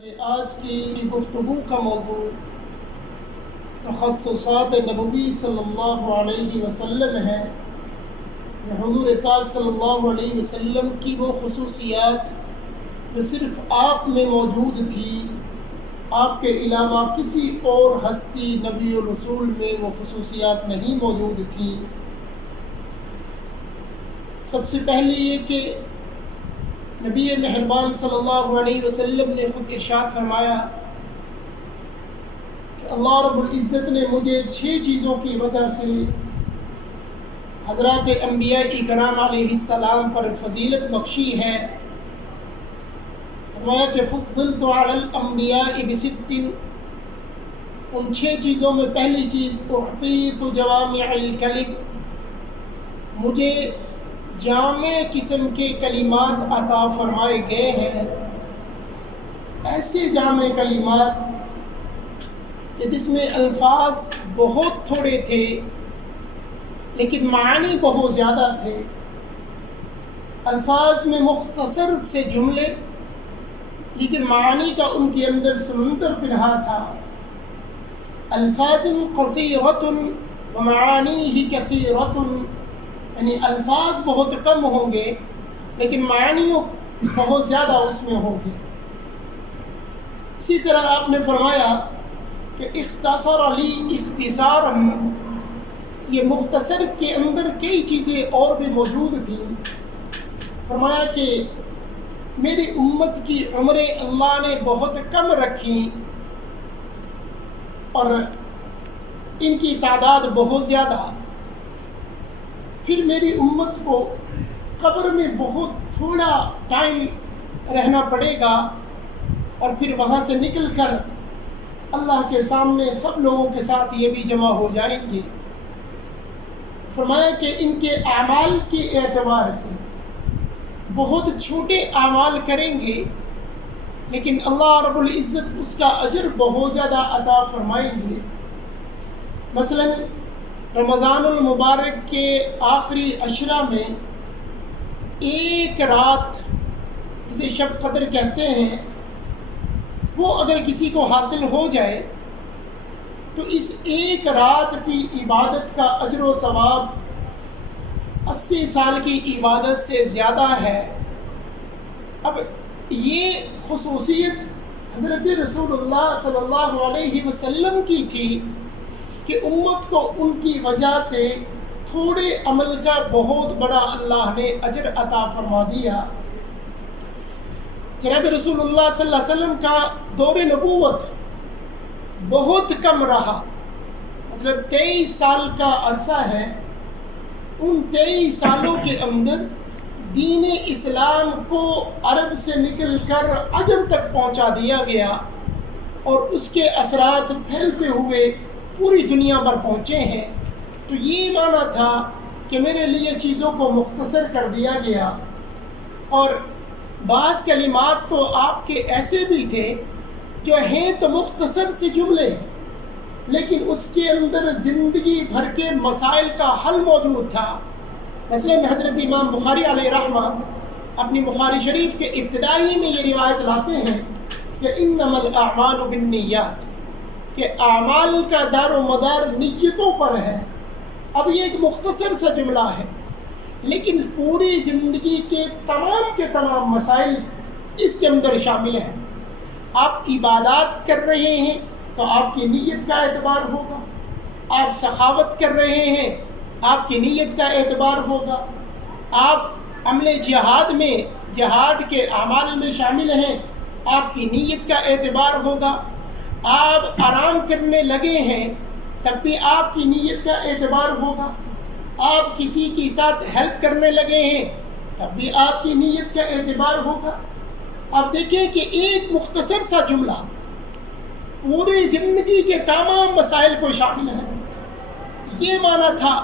آج کی گفتگو کا موضوع تخصصات نبوی صلی اللہ علیہ وسلم ہے۔ حضور پاک صلی اللہ علیہ وسلم کی وہ خصوصیات جو صرف آپ میں موجود تھی، آپ کے علاوہ کسی اور ہستی نبی و رسول میں وہ خصوصیات نہیں موجود تھیں۔ سب سے پہلے یہ کہ نبی مہربان صلی اللہ علیہ وسلم نے خود ارشاد فرمایا کہ اللہ رب العزت نے مجھے 6 چیزوں کی وجہ سے حضرات انبیاء کرام علیہ السلام پر فضیلت بخشی ہے۔ فرمایا کہ فضلت علی الانبیاء ب6، ان 6 چیزوں میں پہلی چیز اعطیت جوامع الکلم، مجھے جامع قسم کے کلمات عطا فرمائے گئے ہیں، ایسے جامع کلمات کہ جس میں الفاظ بہت تھوڑے تھے لیکن معنی بہت زیادہ تھے، الفاظ میں مختصر سے جملے لیکن معانی کا ان کے اندر سمندر پنہا تھا۔ الفاظ قصیرۃ ومعانی کثیرۃ، یعنی الفاظ بہت کم ہوں گے لیکن معنی بہت زیادہ اس میں ہوں گے۔ اسی طرح آپ نے فرمایا کہ اختصر لی اختصارا، یہ مختصر کے اندر کئی چیزیں اور بھی موجود تھیں۔ فرمایا کہ میری امت کی عمریں اللہ نے بہت کم رکھی اور ان کی تعداد بہت زیادہ، پھر میری امت کو قبر میں بہت تھوڑا ٹائم رہنا پڑے گا اور پھر وہاں سے نکل کر اللہ کے سامنے سب لوگوں کے ساتھ یہ بھی جمع ہو جائیں گے۔ فرمایا کہ ان کے اعمال کے اعتبار سے بہت چھوٹے اعمال کریں گے لیکن اللہ رب العزت اس کا اجر بہت زیادہ عطا فرمائیں گے۔ مثلا رمضان المبارک کے آخری عشرہ میں ایک رات جسے شب قدر کہتے ہیں، وہ اگر کسی کو حاصل ہو جائے تو اس ایک رات کی عبادت کا اجر و ثواب 80 سال کی عبادت سے زیادہ ہے۔ اب یہ خصوصیت حضرت رسول اللہ صلی اللہ علیہ وسلم کی تھی کہ امت کو ان کی وجہ سے تھوڑے عمل کا بہت بڑا اللہ نے اجر عطا فرما دیا۔ جناب رسول اللہ صلی اللہ علیہ وسلم کا دور نبوت بہت کم رہا، مطلب 23 سال کا عرصہ ہے۔ ان 23 سالوں کے اندر دین اسلام کو عرب سے نکل کر عجم تک پہنچا دیا گیا اور اس کے اثرات پھیلتے ہوئے پوری دنیا پر پہنچے ہیں۔ تو یہ معنی تھا کہ میرے لیے چیزوں کو مختصر کر دیا گیا، اور بعض کلمات تو آپ کے ایسے بھی تھے جو ہیں تو مختصر سے جملے لیکن اس کے اندر زندگی بھر کے مسائل کا حل موجود تھا۔ مثلا حضرت امام بخاری علیہ رحمہ اپنی بخاری شریف کے ابتدائی میں یہ روایت لاتے ہیں کہ انما الاعمال بالنیات، کہ اعمال کا دار و مدار نیتوں پر ہے۔ اب یہ ایک مختصر سا جملہ ہے لیکن پوری زندگی کے تمام مسائل اس کے اندر شامل ہیں۔ آپ عبادات کر رہے ہیں تو آپ کی نیت کا اعتبار ہوگا، آپ سخاوت کر رہے ہیں آپ کی نیت کا اعتبار ہوگا، آپ عمل جہاد میں جہاد کے اعمال میں شامل ہیں آپ کی نیت کا اعتبار ہوگا، آپ آرام کرنے لگے ہیں تب بھی آپ کی نیت کا اعتبار ہوگا، آپ کسی کے ساتھ ہیلپ کرنے لگے ہیں تب بھی آپ کی نیت کا اعتبار ہوگا۔ آپ دیکھیں کہ ایک مختصر سا جملہ پوری زندگی کے تمام مسائل کو شامل ہے۔ یہ معنی تھا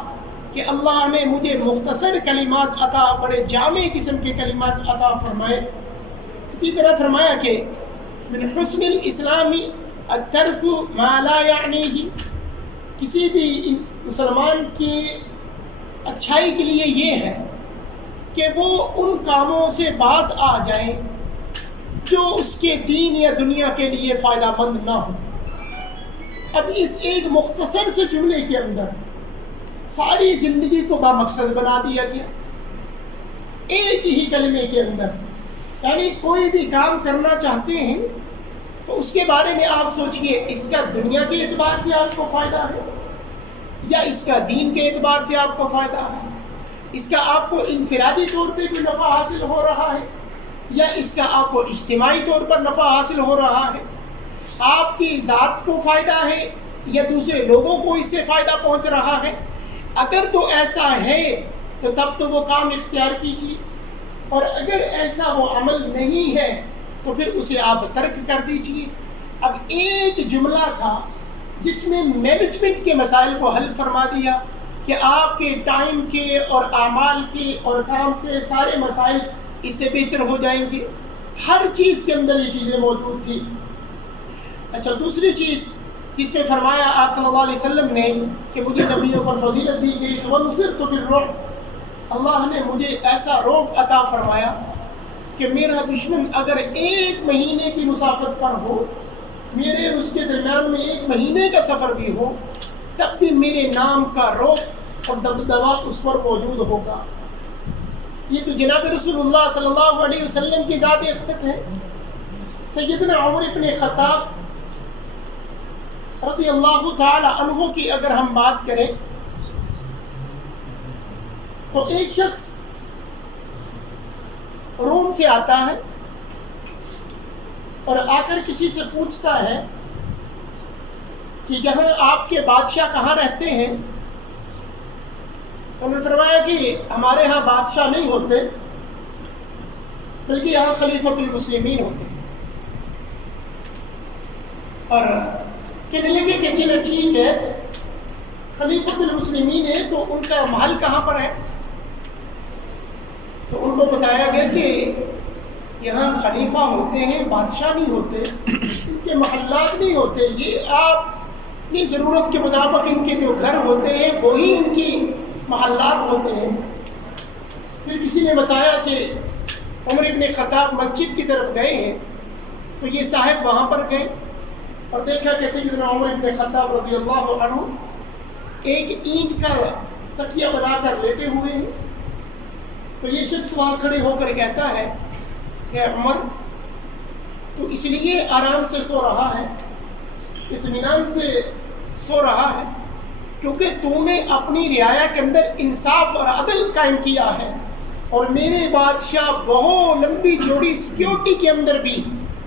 کہ اللہ نے مجھے مختصر کلمات عطا، بڑے جامع قسم کے کلمات عطا فرمائے۔ اسی طرح فرمایا کہ من حسن الاسلام الترک ما لا یعنیہ، کسی بھی مسلمان کی اچھائی کے لیے یہ ہے کہ وہ ان کاموں سے باز آ جائیں جو اس کے دین یا دنیا کے لیے فائدہ مند نہ ہو۔ اب اس ایک مختصر سے جملے کے اندر ساری زندگی کو بامقصد بنا دیا گیا، ایک ہی کلمے کے اندر۔ یعنی کوئی بھی کام کرنا چاہتے ہیں تو اس کے بارے میں آپ سوچئے، اس کا دنیا کے اعتبار سے آپ کو فائدہ ہے یا اس کا دین کے اعتبار سے آپ کو فائدہ ہے، اس کا آپ کو انفرادی طور پہ بھی نفع حاصل ہو رہا ہے یا اس کا آپ کو اجتماعی طور پر نفع حاصل ہو رہا ہے، آپ کی ذات کو فائدہ ہے یا دوسرے لوگوں کو اس سے فائدہ پہنچ رہا ہے۔ اگر تو ایسا ہے تو تب تو وہ کام اختیار کیجیے، اور اگر ایسا وہ عمل نہیں ہے تو پھر اسے آپ ترک کر دیجیے۔ اب ایک جملہ تھا جس میں مینجمنٹ کے مسائل کو حل فرما دیا کہ آپ کے ٹائم کے اور اعمال کے اور کام کے سارے مسائل اس سے بہتر ہو جائیں گے۔ ہر چیز کے اندر یہ چیزیں موجود تھی۔ اچھا، دوسری چیز جس میں فرمایا آپ صلی اللہ علیہ وسلم نے کہ مجھے نبیوں پر فضیلت دی گئی، وَنُصِرْتُ بِالرُّعْبِ، اللہ نے مجھے ایسا رعب عطا فرمایا کہ میرا دشمن اگر 1 مہینے کی مسافت پر ہو، میرے اس کے درمیان میں 1 مہینے کا سفر بھی ہو، تب بھی میرے نام کا رعب اور دبدبا اس پر موجود ہوگا۔ یہ تو جناب رسول اللہ صلی اللہ علیہ وسلم کی ذات اقدس ہے۔ سیدنا عمر بن خطاب رضی اللہ تعالی عنہ کی اگر ہم بات کریں تو ایک شخص روم سے آتا ہے اور آ کر کسی سے پوچھتا ہے کہ یہاں آپ کے بادشاہ کہاں رہتے ہیں؟ تو انہوں نے فرمایا کہ ہمارے ہاں بادشاہ نہیں ہوتے، بلکہ یہاں خلیفۃ المسلمین ہوتے ہیں۔ اور کہنے لگے کہ چلے ٹھیک ہے، خلیفۃ المسلمین ہے تو ان کا محل کہاں پر ہے؟ تو ان کو بتایا گیا کہ یہاں خلیفہ ہوتے ہیں، بادشاہ نہیں ہوتے، ان کے محلات نہیں ہوتے، یہ آپ اپنی ضرورت کے مطابق ان کے جو گھر ہوتے ہیں وہی ان کی محلات ہوتے ہیں۔ پھر کسی نے بتایا کہ عمر بن خطاب مسجد کی طرف گئے ہیں، تو یہ صاحب وہاں پر گئے اور دیکھا کہ سیدنا عمر بن خطاب رضی اللہ عنہ ایک اینٹ کا تکیہ بنا کر لیٹے ہوئے ہیں۔ تو یہ شخص وہاں کھڑے ہو کر کہتا ہے کہ عمر، تو اس لیے آرام سے سو رہا ہے، اطمینان سے سو رہا ہے کیونکہ تو نے اپنی رعایا کے اندر انصاف اور عدل قائم کیا ہے، اور میرے بادشاہ بہت لمبی چوڑی سیکیورٹی کے اندر بھی،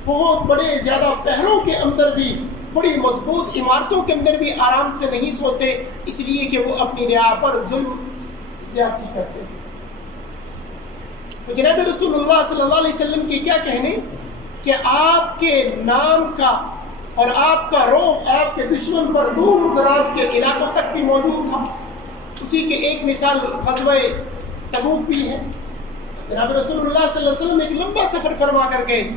بہت بڑے زیادہ پہروں کے اندر بھی، بڑی مضبوط عمارتوں کے اندر بھی آرام سے نہیں سوتے، اس لیے کہ وہ اپنی رعایا پر ظلم زیادتی کرتے ہیں۔ تو جناب رسول اللہ صلی اللہ علیہ وسلم کے کیا کہنے کہ آپ کے نام کا اور آپ کا رعب آپ کے دشمن پر دور دراز کے علاقوں تک بھی موجود تھا۔ اسی کے ایک مثال غزوہ تبوک بھی ہے۔ جناب رسول اللہ صلی اللہ علیہ وسلم ایک لمبا سفر فرما کر گئے،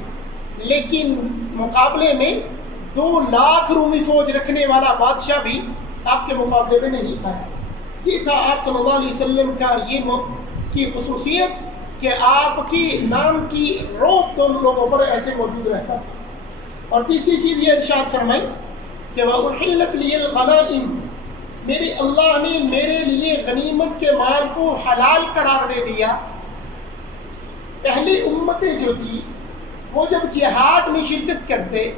لیکن مقابلے میں 2 لاکھ رومی فوج رکھنے والا بادشاہ بھی آپ کے مقابلے میں نہیں آیا۔ یہ تھا آپ صلی اللہ علیہ وسلم کا یہ کی خصوصیت کہ آپ کی نام کی رعب دونوں لوگوں پر ایسے موجود رہتا تھا۔ اور تیسری چیز یہ ارشاد فرمائی کہ وَأُحِلَّتْ لِيَ الْغَنَائِمُ، میرے اللہ نے میرے لیے غنیمت کے مال کو حلال قرار دے دیا۔ پہلی امتیں جو تھی وہ جب جہاد میں شرکت کرتے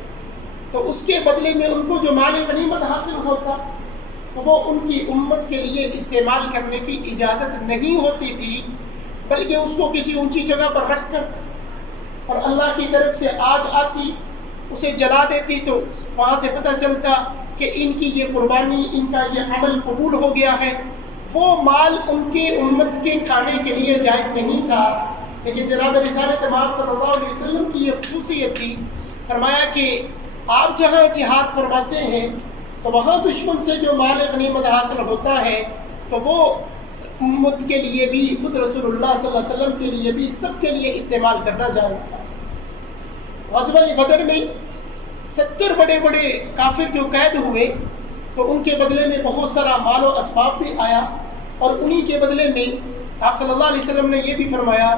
تو اس کے بدلے میں ان کو جو مال غنیمت حاصل ہوتا تو وہ ان کی امت کے لیے استعمال کرنے کی اجازت نہیں ہوتی تھی، بلکہ اس کو کسی اونچی جگہ پر رکھ کر اور اللہ کی طرف سے آگ آتی، اسے جلا دیتی، تو وہاں سے پتہ چلتا کہ ان کی یہ قربانی، ان کا یہ عمل قبول ہو گیا ہے۔ وہ مال ان کی امت کے کھانے کے لیے جائز نہیں تھا، لیکن جناب رسالت مآب صلی اللہ علیہ وسلم کی یہ خصوصیت تھی، فرمایا کہ آپ جہاں جہاد فرماتے ہیں تو وہاں دشمن سے جو مال غنیمت حاصل ہوتا ہے تو وہ امت کے لیے بھی، خود رسول اللہ صلی اللہ علیہ وسلم کے لیے بھی، سب کے لیے استعمال کرنا جائز تھا۔ غزوہ بدر میں 70 بڑے بڑے کافر جو قید ہوئے تو ان کے بدلے میں بہت سارا مال و اسباب بھی آیا، اور انہی کے بدلے میں آپ صلی اللہ علیہ وسلم نے یہ بھی فرمایا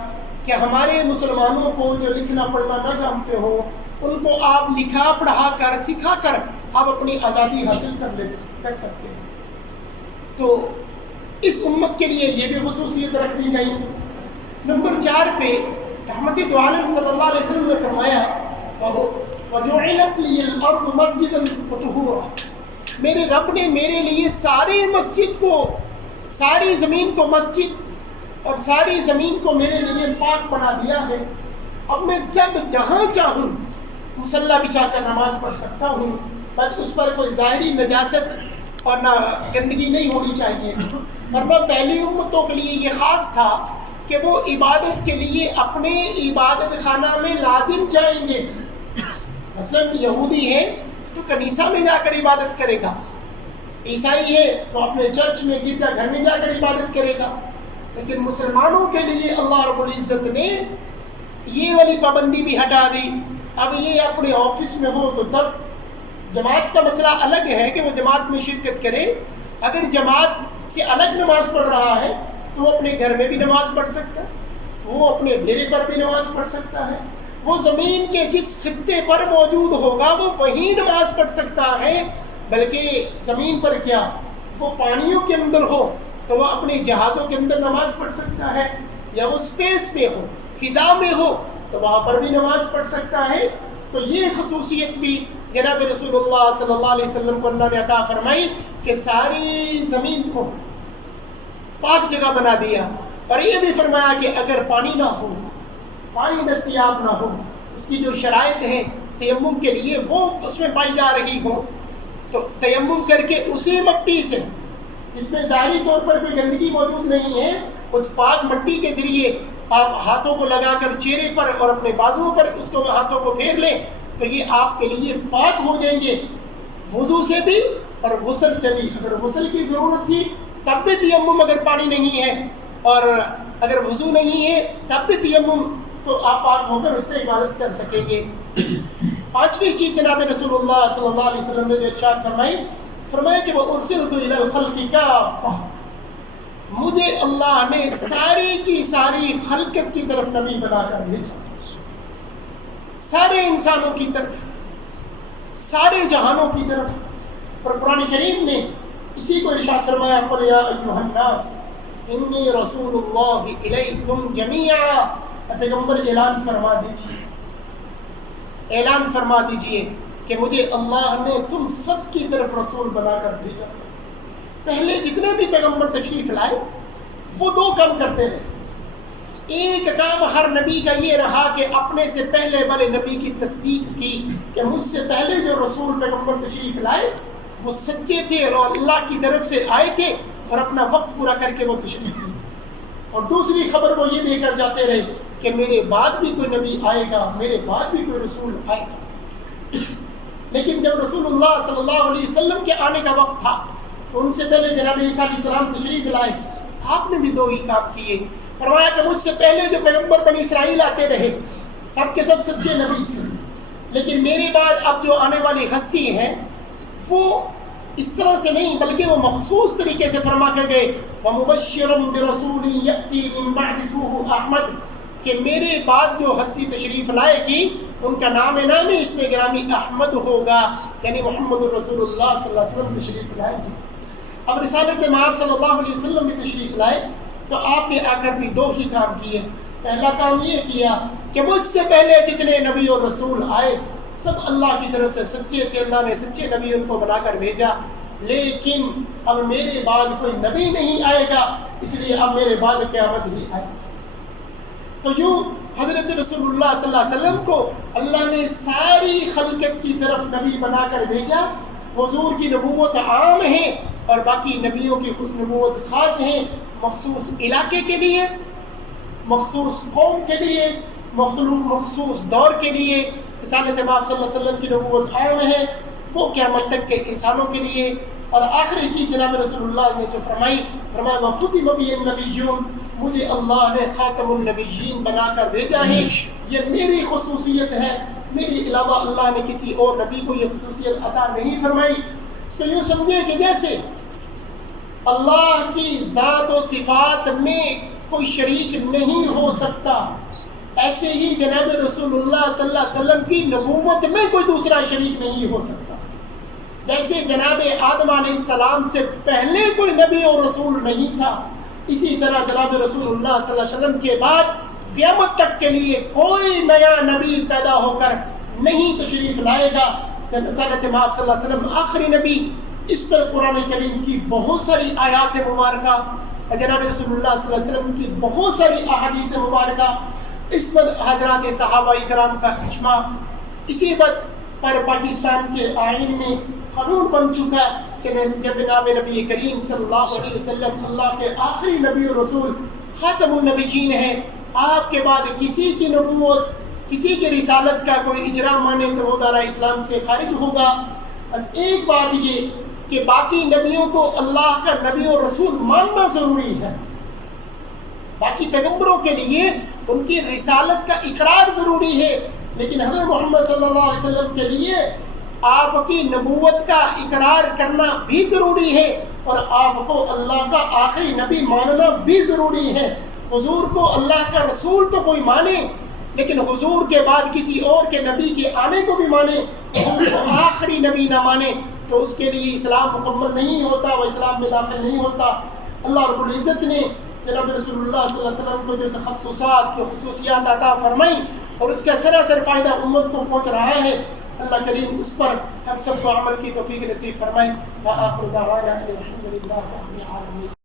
کہ ہمارے مسلمانوں کو جو لکھنا پڑھنا نہ جانتے ہو ان کو آپ لکھا پڑھا کر سکھا کر آپ اپنی آزادی حاصل کر سکتے ہیں. تو اس امت کے لیے یہ بھی خصوصیت رکھ دی گئی. نمبر 4 پہ رحمت دو عالم صلی اللہ علیہ وسلم نے فرمایا وَجُعِلَتْ لِيَ الْأَرْضُ مَسْجِدًا وَطُهُورًا، میرے رب نے میرے لیے ساری زمین کو مسجد اور ساری زمین کو میرے لیے پاک بنا دیا ہے. اب میں جب جہاں چاہوں مصلی بچھا کر نماز پڑھ سکتا ہوں، بس اس پر کوئی ظاہری نجاست اور نہ گندگی نہیں ہونی چاہیے. ورنہ پہلی امتوں کے لیے یہ خاص تھا کہ وہ عبادت کے لیے اپنے عبادت خانہ میں لازم جائیں گے. مثلا یہودی ہے تو کنیسہ میں جا کر عبادت کرے گا، عیسائی ہے تو اپنے چرچ میں گرجا گھر میں جا کر عبادت کرے گا. لیکن مسلمانوں کے لیے اللہ رب العزت نے یہ والی پابندی بھی ہٹا دی. اب یہ اپنے آفس میں ہو تو تب جماعت کا مسئلہ الگ ہے کہ وہ جماعت میں شرکت کرے. اگر جماعت سے الگ نماز پڑھ رہا ہے تو وہ اپنے گھر میں بھی نماز پڑھ سکتا ہے، وہ اپنے ڈیرے پر بھی نماز پڑھ سکتا ہے، وہ زمین کے جس خطے پر موجود ہوگا وہ وہیں نماز پڑھ سکتا ہے. بلکہ زمین پر کیا، وہ پانیوں کے اندر ہو تو وہ اپنے جہازوں کے اندر نماز پڑھ سکتا ہے، یا وہ اسپیس میں ہو، فضا میں ہو تو وہاں پر بھی نماز پڑھ سکتا ہے. تو یہ خصوصیت بھی جناب رسول اللہ صلی اللہ علیہ وسلم کو اللہ نے عطا فرمائی کہ ساری زمین کو پاک جگہ بنا دیا. اور یہ بھی فرمایا کہ اگر پانی نہ ہو، پانی دستیاب نہ ہو، اس کی جو شرائط ہیں تیمم کے لیے وہ اس میں پائی جا رہی ہو، تو تیمم کر کے اسی مٹی سے جس میں ظاہری طور پر کوئی گندگی موجود نہیں ہے، اس پاک مٹی کے ذریعے آپ ہاتھوں کو لگا کر چہرے پر اور اپنے بازوؤں پر اس کو ہاتھوں کو پھیر لیں تو یہ آپ کے لیے پاک ہو جائیں گے، وضو سے بھی اور غسل سے بھی. اگر غسل کی ضرورت تھی تب بھی تیمم، اگر پانی نہیں ہے اور اگر وضو نہیں ہے تب بھی تیمم، تو آپ پاک ہو کر اس سے عبادت کر سکیں گے. 5ویں چیز جناب رسول اللہ صلی اللہ علیہ وسلم نے ارشاد فرمایا کہ وَأُرْسِلْتُ إِلَى الْخَلْقِ كَافَّةً، مجھے اللہ نے ساری کی ساری خلقت کی طرف نبی بنا کر بھیجا، سارے انسانوں کی طرف، سارے جہانوں کی طرف. اور قرآن کریم نے اسی کو ارشاد فرمایا قُلْ يَا أَيُّهَا النَّاسُ إِنِّي رَسُولُ اللَّهِ إِلَيْكُمْ جَمِيعًا. پیغمبر اعلان فرما دیجئے کہ مجھے اللہ نے تم سب کی طرف رسول بنا کر بھیجا. پہلے جتنے بھی پیغمبر تشریف لائے وہ 2 کام کرتے رہے. ایک کام ہر نبی کا یہ رہا کہ اپنے سے پہلے والے نبی کی تصدیق کی کہ مجھ سے پہلے جو رسول پیغمبر تشریف لائے وہ سچے تھے اور اللہ کی طرف سے آئے تھے اور اپنا وقت پورا کر کے وہ تشریف لائے. اور دوسری خبر وہ یہ دے کر جاتے رہے کہ میرے بعد بھی کوئی نبی آئے گا، میرے بعد بھی کوئی رسول آئے گا. لیکن جب رسول اللہ صلی اللہ علیہ وسلم کے آنے کا وقت تھا تو ان سے پہلے جناب عیسیٰ علیہ السلام تشریف لائے. آپ نے بھی 2 ہی کام کیے. فرمایا کہ مجھ سے پہلے جو پیغمبر بنی اسرائیل آتے رہے سب کے سب سچے نبی تھے، لیکن میرے بعد اب جو آنے والی ہستی ہیں وہ اس طرح سے نہیں بلکہ وہ مخصوص طریقے سے فرما کر گئے وَمُبَشِّرٌ بِرَسُولٍ يَأْتِي مِن بَعْدِ اسْمُهُ احمد، کہ میرے بعد جو ہستی تشریف لائے گی ان کا نام نامی اس میں گرامی احمد ہوگا، یعنی محمد رسول اللہ صلی اللہ علیہ وسلم تشریف لائے گی. اب رسالت مآب صلی اللہ علیہ وسلم بھی تشریف لائے تو آپ نے آ کر بھی 2 ہی کام کیے. پہلا کام یہ کیا کہ مجھ سے پہلے جتنے نبی اور رسول آئے سب اللہ کی طرف سے سچے تھے، اللہ نے سچے نبی ان کو بنا کر بھیجا، لیکن اب میرے بعد کوئی نبی نہیں آئے گا، اس لیے اب میرے بعد قیامت ہی آئے. تو یوں حضرت رسول اللہ صلی اللہ علیہ وسلم کو اللہ نے ساری خلقت کی طرف نبی بنا کر بھیجا. حضور کی نبوت عام ہے اور باقی نبیوں کی خود نبوت خاص ہیں، مخصوص علاقے کے لیے، مخصوص قوم کے لیے، مخصوص دور کے لیے. رسالت مآب صلی اللہ علیہ وسلم کی نبوت عام ہے، وہ قیامت تک کے انسانوں کے لیے. اور آخری چیز جناب رسول اللہ نے جو فرمایا وَخُتِمَ بِهِ النَّبِيُّونَ، مجھے اللہ نے خاتم النبیین بنا کر بھیجا ہے. یہ میری خصوصیت ہے، میرے علاوہ اللہ نے کسی اور نبی کو یہ خصوصیت عطا نہیں فرمائی. اس کو یوں سمجھے کہ جیسے اللہ کی ذات و صفات میں کوئی شریک نہیں ہو سکتا، ایسے ہی جناب رسول اللہ صلی اللہ علیہ وسلم کی نبوت میں کوئی دوسرا شریک نہیں ہو سکتا. جیسے جناب آدم علیہ السلام سے پہلے کوئی نبی اور رسول نہیں تھا، اسی طرح جناب رسول اللہ صلی اللہ علیہ وسلم کے بعد قیامت تک کے لیے کوئی نیا نبی پیدا ہو کر نہیں تشریف لائے گا. رسالت مآب صلی اللہ علیہ وسلم آخری نبی. اس پر قرآن کریم کی بہت ساری آیات مبارکہ اور جناب رسول اللہ صلی اللہ علیہ وسلم کی بہت ساری احادیث مبارکہ، اس پر حضرات صحابہ کرام کا اجماع. اسی بات پر پاکستان کے آئین میں قانون بن چکا کہ جب جناب نبی کریم صلی اللہ علیہ وسلم اللہ کے آخری نبی اور رسول خاتم النبیین ہیں، آپ کے بعد کسی کی نبوت، کسی کی رسالت کا کوئی اجرا مانے تو وہ دائرہ اسلام سے خارج ہوگا. بس ایک بات یہ کہ باقی نبیوں کو اللہ کا نبی اور رسول ماننا ضروری ہے. باقی پیغمبروں کے لیے ان کی رسالت کا اقرار ضروری ہے، لیکن حضرت محمد صلی اللہ علیہ وسلم کے لیے آپ کی نبوت کا اقرار کرنا بھی ضروری ہے اور آپ کو اللہ کا آخری نبی ماننا بھی ضروری ہے. حضور کو اللہ کا رسول تو کوئی مانے، لیکن حضور کے بعد کسی اور کے نبی کے آنے کو بھی مانے، حضور کو آخری نبی نہ مانے تو اس کے لیے اسلام مکمل نہیں ہوتا، وہ اسلام میں داخل نہیں ہوتا. اللہ رب العزت نے جناب رسول اللہ صلی اللہ علیہ وسلم کو جو تخصصات، جو خصوصیات عطا فرمائی اور اس کا سراسر فائدہ امت کو پہنچ رہا ہے، اللہ کریم اس پر ہم سب کو عمل کی توفیق نصیب فرمائے. وآخر دعوانا الحمد للہ رب العالمین.